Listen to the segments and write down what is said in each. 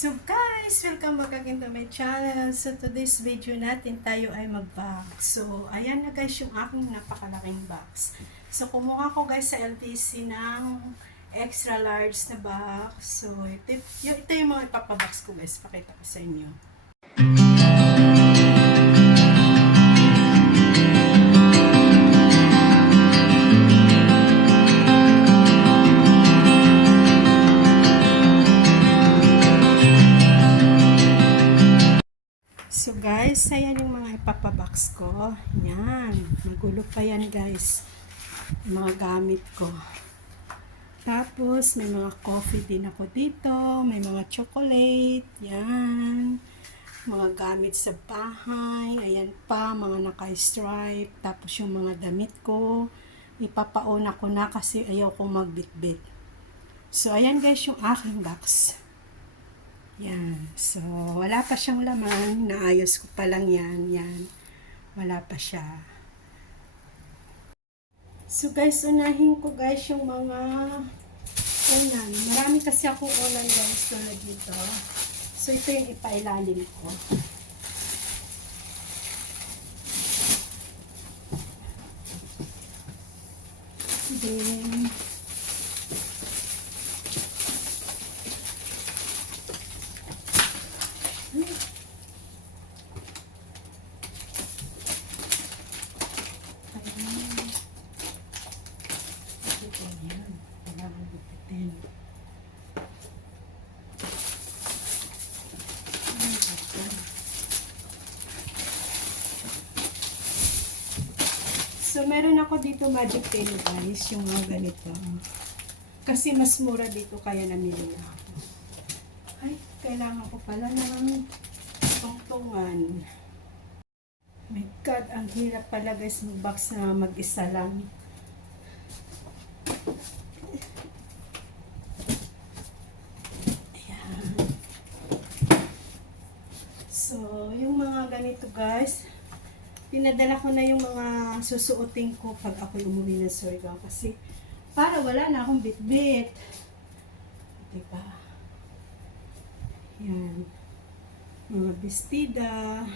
So guys, welcome back again to my channel. So today's video natin, tayo ay mag-box. So ayan na guys yung aking napakalaking box. So kumuha ko guys sa LTC ng extra large na box. So ito yung mga ipapabox ko guys. Pakita ko sa inyo. So guys, ayan yung mga ipapabox ko. Yan, magulo pa yan guys. Mga gamit ko. Tapos may mga coffee din ako dito. May mga chocolate. Yan. Mga gamit sa bahay. Ayan pa, mga naka-stripe. Tapos yung mga damit ko. Ipapauna ko na kasi ayaw kong magbitbit. So ayan guys yung aking box. Yan. So, wala pa siyang laman. Naayos ko pa lang yan. Yan. Wala pa siya. So, guys, unahin ko guys yung mga unan. Marami kasi akong unan guys tulad dito. So, ito yung ipailalim ko. Then, so, meron ako dito magic pen guys, yung mga ganito. Kasi mas mura dito kaya namili na ako. Ay, kailangan ko pala ng tungtungan. My God, ang hirap pala guys mag-box na mag-isa lang. Ayan. So, yung mga ganito guys, pinadala ko na yung mga susuotin ko pag ako umuwi ng Surigao kasi para wala na akong bitbit. Diba? Yan. Mga bestida.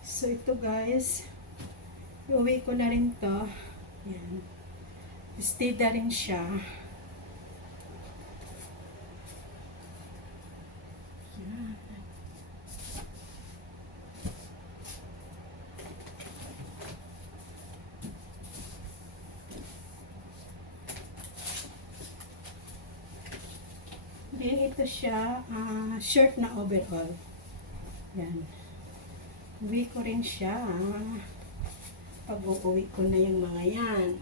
So, ito guys, iuwi ko na rin to. Yan. Bestida rin siya. Yan. Then, ito siya, shirt na overall. Yan. Uwi ko rin siya. Pag uuwi ko na yung mga yan.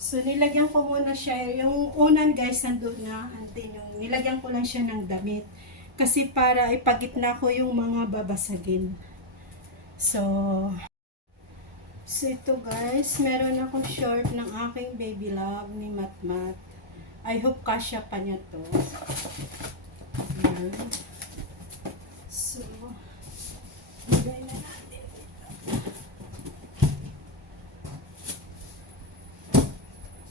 So, nilagyan ko muna siya. Yung unan guys, nandun na. Nilagyan ko lang siya ng damit. Kasi para ipagitna ko yung mga babasagin. So ito guys, meron akong short ng aking baby love ni Matmat. I hope kasya pa niya to. Ayan. So, lagay na natin.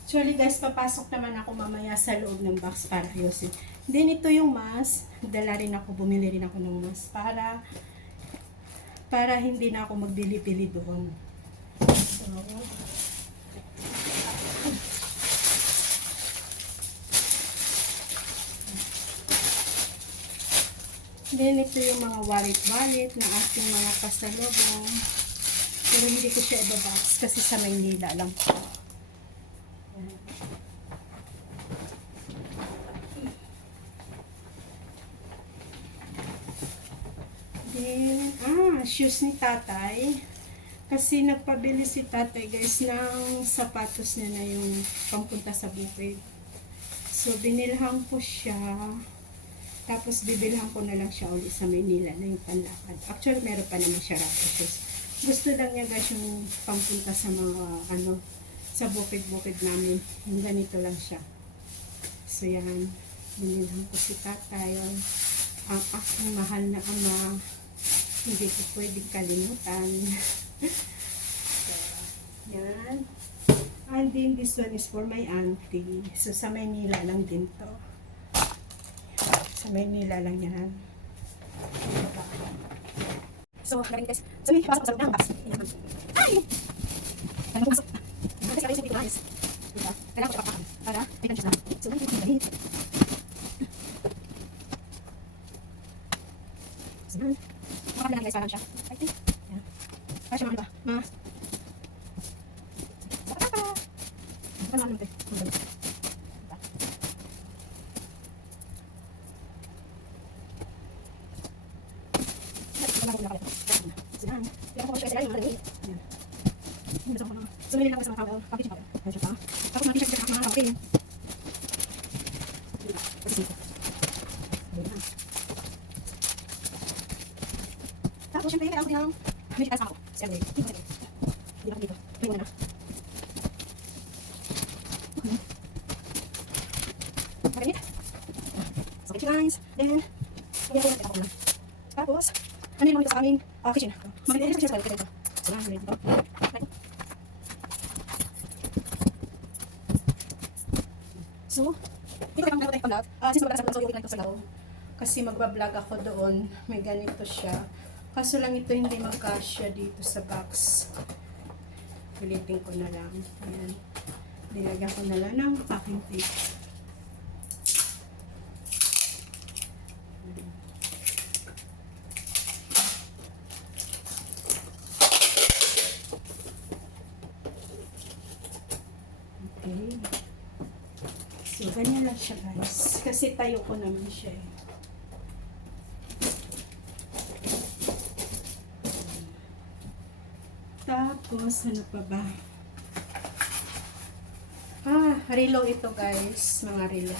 Actually guys, papasok naman ako mamaya sa loob ng box para ayusin. Then ito yung mask. Dala rin ako, bumili rin ako ng mask para hindi na ako magbili-bili doon. So, then ito yung mga wallet na aking mga pasalubong. Pero hindi ko siya ibabox kasi sa Maynila lang po. Then, shoes ni tatay. Kasi nagpabili si tatay guys ng sapatos niya na yung pampunta sa bukid. So, binilhan ko siya. Tapos, bibilhan ko na lang siya ulit sa Maynila na yung panlakad. Actually, meron pa naman siya rapo shoes. Gusto lang niya guys yung pampunta sa mga, sa bukid-bukid namin. Yung ganito lang siya. So, yan. Binilhan ko si tatay. Ang aking mahal na ama. Hindi ko pwedeng kalimutan. So, yan. And then this one is for my auntie. So sa Maynila lang din to. Sa Maynila lang yan. So, galing guys. So, may pasok sa loob ng box. Ay! Ano pumasok? Kasi kami dito guys. Diba? Kailangan ko papakan. Para may kanchis na. So, may kanchis na. So, makakabila lang guys parang siya. I think. Yan. Para siya mga diba? Sa patapa! Ano naman ito? So, may lang sa mga towel, packaging towel. Ayun siya pa. Tapos mga t-shirt sa mga towel. Tapos, syempre, kailangan ko din ng medyo kasa ako. Kasi hindi ko dito. Hindi ako dito. May una na. Magamit. So, thank you guys. Then, hindi ako natin ako na. Tapos, ano yung mga dito sa aming kitchen. Maganda sa kitchen sa dito. So, lang, dito. So, dito lang tayo vlog. Since wala sa vlog, so yung lang ito sa laro. Kasi magbablog ako doon. May ganito siya. Kaso lang ito hindi magkasya dito sa box. Pilitin ko na lang. Ayan. Nilagyan ko na lang ng packing tape. Okay. So, ganyan lang siya guys. Kasi tayo ko naman siya eh. Tapos, ano pa ba? Relo ito guys. Mga relo.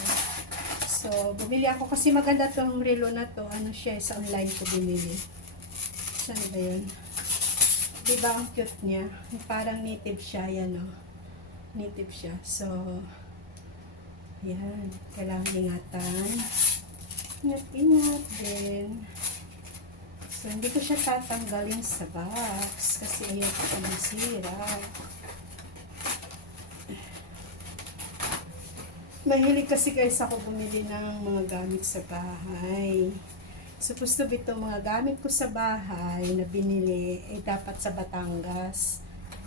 So, bumili ako kasi maganda tong relo na to. Ano siya, sa online ko bumili. Saan ba yun? Diba ang cute niya? Parang native siya, yan o. Native siya. So, yan. Kailangan ingatan. Ingat-ingat din. So, hindi ko siya tatanggalin sa box. Kasi ayaw ko pa masira. Mahilig kasi guys ako bumili ng mga gamit sa bahay. Supposed to be ito mga gamit ko sa bahay na binili ay dapat sa Batangas.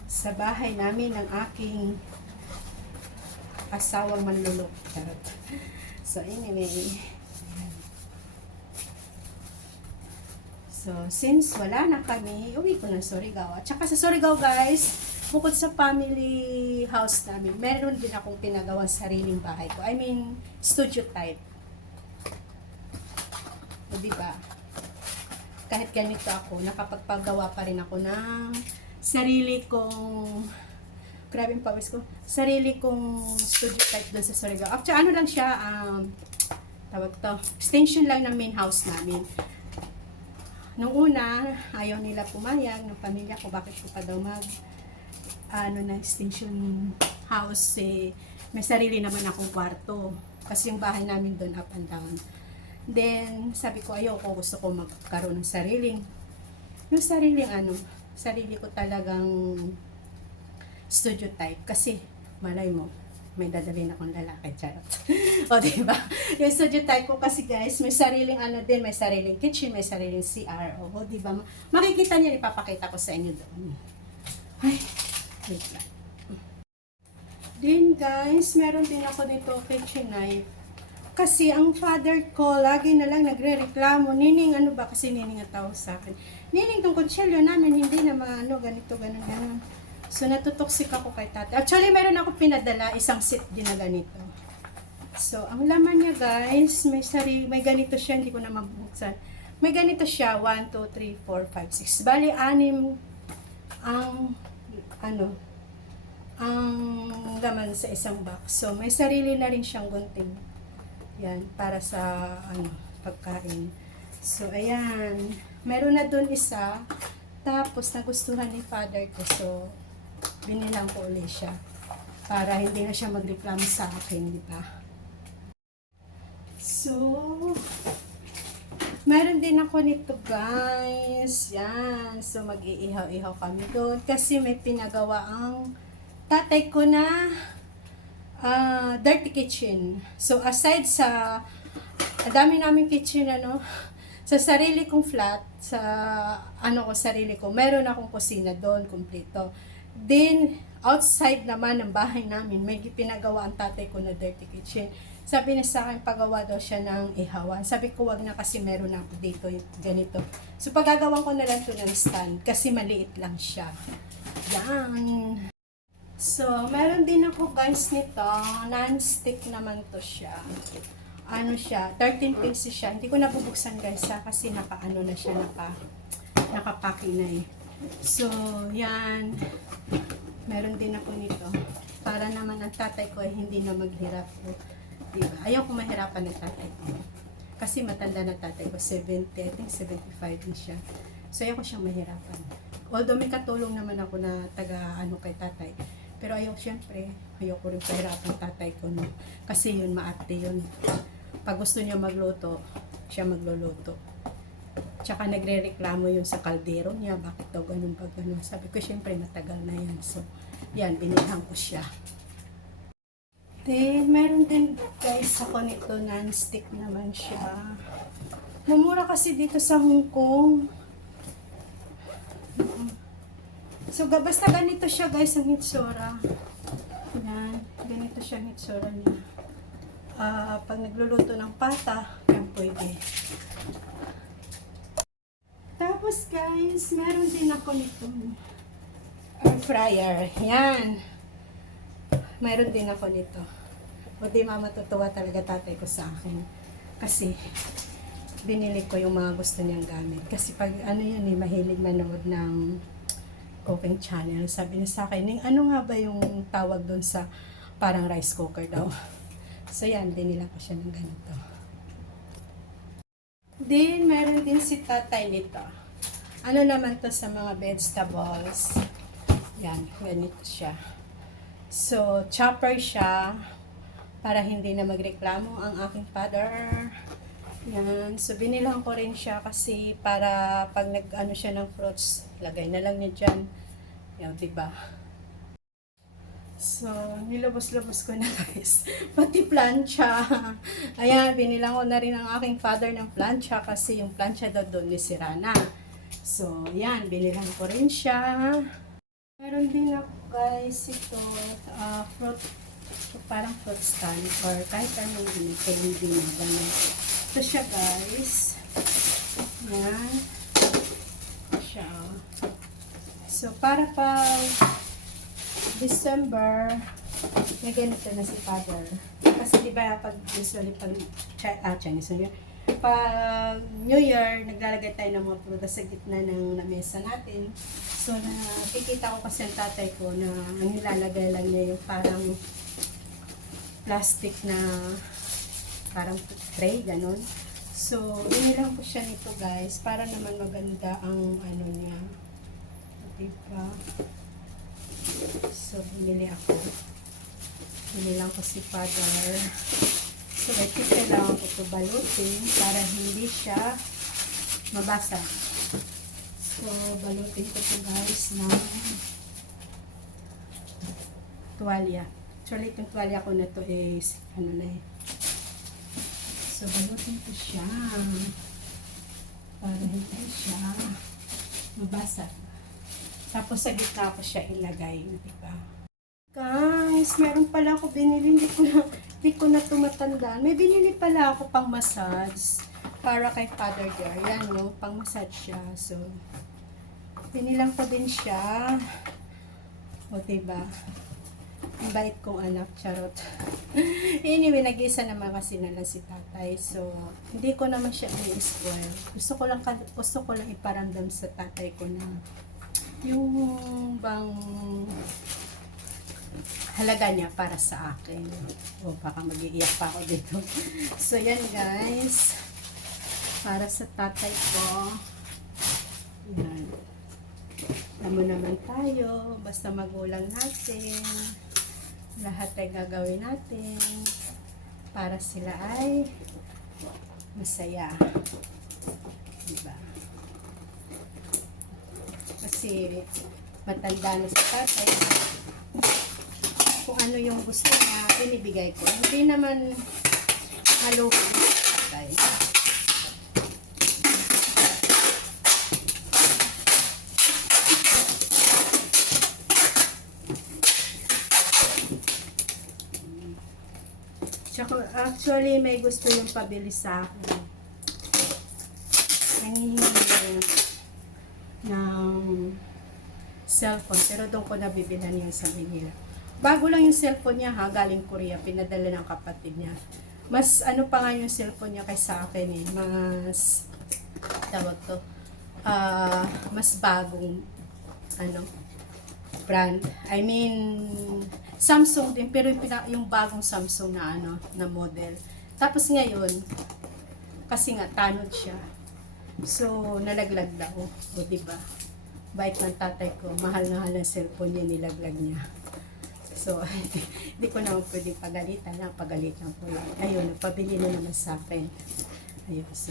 Sa bahay namin ng aking asawang manlulok. So anyway. So since wala na kami, uwi ko ng Surigao. At saka sa Surigao guys, bukod sa family house namin, meron din akong pinagawang sariling bahay ko. I mean, studio type. O diba? Kahit ganito ako, nakapagpagawa pa rin ako ng sarili kong, grabe yung pawis ko, sarili kong studio type doon sa Surigao. Actually, ano lang siya, tawag to, extension lang ng main house namin. Nung una, ayaw nila pumayag ng pamilya ko, bakit ko pa daw na extension house, may sarili naman akong kwarto. Kasi yung bahay namin doon up and down. Then, sabi ko, ayoko, gusto ko magkaroon ng sarili ko talagang studio type. Kasi, malay mo, may dadalhin akong lalaki, charot. O, diba? Yung studio type ko kasi guys, may sariling din, may sariling kitchen, may sariling CR. O, diba? Makikita niyo, ipapakita ko sa inyo doon. Ay, wait lang. Then guys, meron din ako dito kitchen knife. Kasi ang father ko, lagi na lang nagre-reklamo. Nining, ano ba? Kasi nining ang tawag sa akin. Nining, tong kutsilyo namin, hindi na ganito, ganun. So, natutoksik ako kay tatay. Actually, meron ako pinadala, isang set din na ganito. So, ang laman niya guys, may ganito siya, hindi ko na mabuksan. May ganito siya, 1, 2, 3, 4, 5, 6. Bali, 6 ang laman sa isang box. So, may sarili na rin siyang gunting. Yan, para sa pagkain. So, ayan. Meron na dun isa. Tapos, nagustuhan ni father ko. So, binilang ko ulit siya. Para hindi na siya magreklamo sa akin, di ba? So, Meron din ako nito guys. Yan. So mag-iihaw-ihaw kami doon. Kasi may pinagawa ang tatay ko na dirty kitchen. So aside sa dami namin kitchen sa sarili kong flat, sa sarili ko, meron akong kusina doon, kumpleto. Then, outside naman ng bahay namin, may pinagawa ang tatay ko na dirty kitchen. Sabi niya sa akin, pagawa daw siya ng ihawan. Sabi ko, wag na kasi meron na ako dito, ganito. So, pagagawan ko na lang to ng stand, kasi maliit lang siya. Yan. So, meron din ako guys nito, non-stick naman to siya. 13 pieces siya. Hindi ko nabubuksan guys kasi na siya, nakapaki na eh. So, yan. Meron din ako nito. Para naman ang tatay ko ay hindi na maghirap. Diba? Ayaw ko mahirapan ng tatay ko. Kasi matanda na tatay ko. 70, I think 75 din siya. So, ayaw ko siyang mahirapan. Although may katulong naman ako na kay tatay. Pero ayaw ko rin pahirapan tatay ko. No? Kasi yun, maarte yun. Pag gusto niya magluto, siya magluluto. Tsaka nagre-reklamo yun sa kaldero niya, bakit daw ganun pag ganun. Sabi ko, syempre matagal na yan. So, yan, binilhan ko siya. Then, meron din guys ako nito, non-stick naman siya. Mumura kasi dito sa Hong Kong. So, basta ganito siya guys, ang hitsura. Yan, ganito siya ang hitsura niya. Pag nagluluto ng pata, yan pwede. Tapos guys, meron din ako nito air fryer. Yan. Meron din ako nito. O di matutuwa talaga tatay ko sa akin. Kasi binili ko yung mga gusto niyang gamit. Kasi pag mahilig manood ng cooking channel. Sabi niya sa akin, ano nga ba yung tawag doon sa parang rice cooker daw. So yan, binila ko siya ng ganito. Then, meron din si tatay nito. Ano naman to sa mga vegetables. Yan, ganito siya. So, chopper siya para hindi na magreklamo ang aking father. Yan. So, binilang ko rin siya kasi para pag siya ng fruits, lagay na lang niya dyan. Yan, diba? So, nilubos-lubos ko na guys. Pati plancha. Ayan, binilang ko na rin ang aking father ng plancha kasi yung plancha daw doon ni Sirana. So, yan, binilang ko rin siya. Meron din ako guys ito, fruit, parang fruit stand or kahit anong candy na gano'n. Ito siya guys. Yan. Siya. So, para pag December, may ganito na si father. Kasi diba pag usually pag Chinese New Year, pag New Year, naglalagay tayo ng mga prutas sa gitna ng lamesa natin. So, nakikita ko kasi ang tatay ko na ang nilalagay lang niya yung parang plastic na parang tray, ganon. So, inilang ko siya nito guys, para naman maganda ang niya. Diba? So, binili ako. Binilang ko si father. So, kailangan ko ito balutin para hindi siya mabasa. So, balutin ko ito guys ng tuwalya. Actually, itong tuwalya ko na ito is, So, balutin ko siya para hindi siya mabasa. Tapos sa gitna ko siya ilagay, diba? Guys, meron pala ako binili, hindi ko na tumatandaan. May binili pala ako pang massage para kay Father Girl. Yan pang massage siya. So, binilang ko din siya. O, diba? Ang bait kong anak, charot. Anyway, nag-isa naman kasi nalang si tatay. So, hindi ko naman siya i-spoil. Gusto ko lang iparamdam sa tatay ko na yung bang halaga niya para sa akin. O, baka mag-iiyak pa ako dito. So, yan guys. Para sa tatay ko. Yan. Alam mo naman tayo. Basta magulang natin. Lahat ay gagawin natin para sila ay masaya. Diba? Kasi matanda na si tatay. Kung ano yung gusto niya, binibigay ko. Hindi naman maluho si tatay. Tsaka, actually, may gusto yung pabili sa akin. Nangihingi ng cellphone, pero doon ko nabibilan yung sa Manila. Bago lang yung cellphone niya ha, galing Korea, pinadala ng kapatid niya. Mas ano pa nga yung cellphone niya kaysa akin eh, mas tawag to, mas bagong ano, brand. I mean, Samsung din, pero yung bagong Samsung na ano, na model. Tapos ngayon, kasi nga tanod siya. So, nalaglag daw. O, diba? Bait ng tatay ko, mahal na mahal ang cellphone niya, nilaglag niya. So, hindi ko naman pwedeng pagalitan lang, pagalitan ko lang. Ayun, nagpabili na naman sa akin. Ayun, so,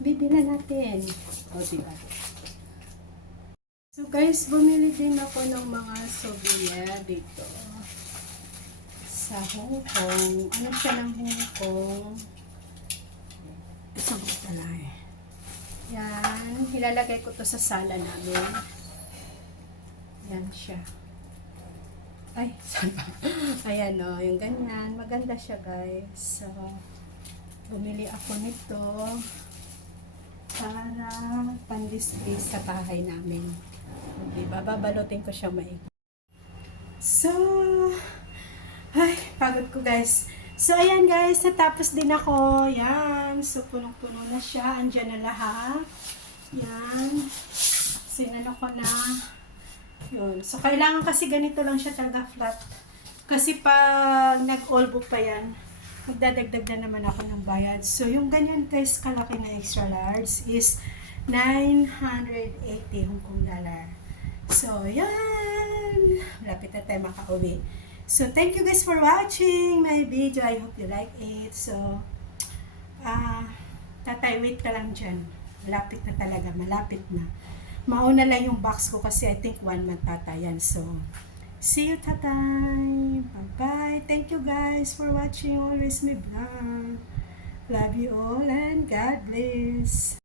bibili natin. O, diba? So, guys, bumili din ako ng mga souvenir dito. Sa Hong Kong. Ano siya ng Hong Kong? Isang pala eh. Yan. Ilalagay ko to sa sala namin. Yan siya. Ay, sana. Ayan o, yung ganyan. Maganda siya, guys. So, bumili ako nito para pan-display sa bahay namin. Diba? Babalutin ko siya maigi. So, ay, pagod ko, guys. So, ayan, guys. Natapos din ako. Yan. So, punong-puno na siya. Andyan na lahat. Yan. Sinano ko na. Yun. So, kailangan kasi ganito lang siya talaga flat. Kasi pag nag-olbo pa yan, magdadagdag na naman ako ng bayad. So, yung ganyan guys, kalaki na extra large is 980 Hong Kong dollar. So, yan. Malapit na tayo makauwi. So, thank you guys for watching my video. I hope you like it. So, tatay, wait ka lang dyan. Malapit na talaga. Malapit na. Mauna lang yung box ko kasi I think 1 month tatayan. So, see you tatay. Bye-bye. Thank you guys for watching always my vlog. Love you all and God bless.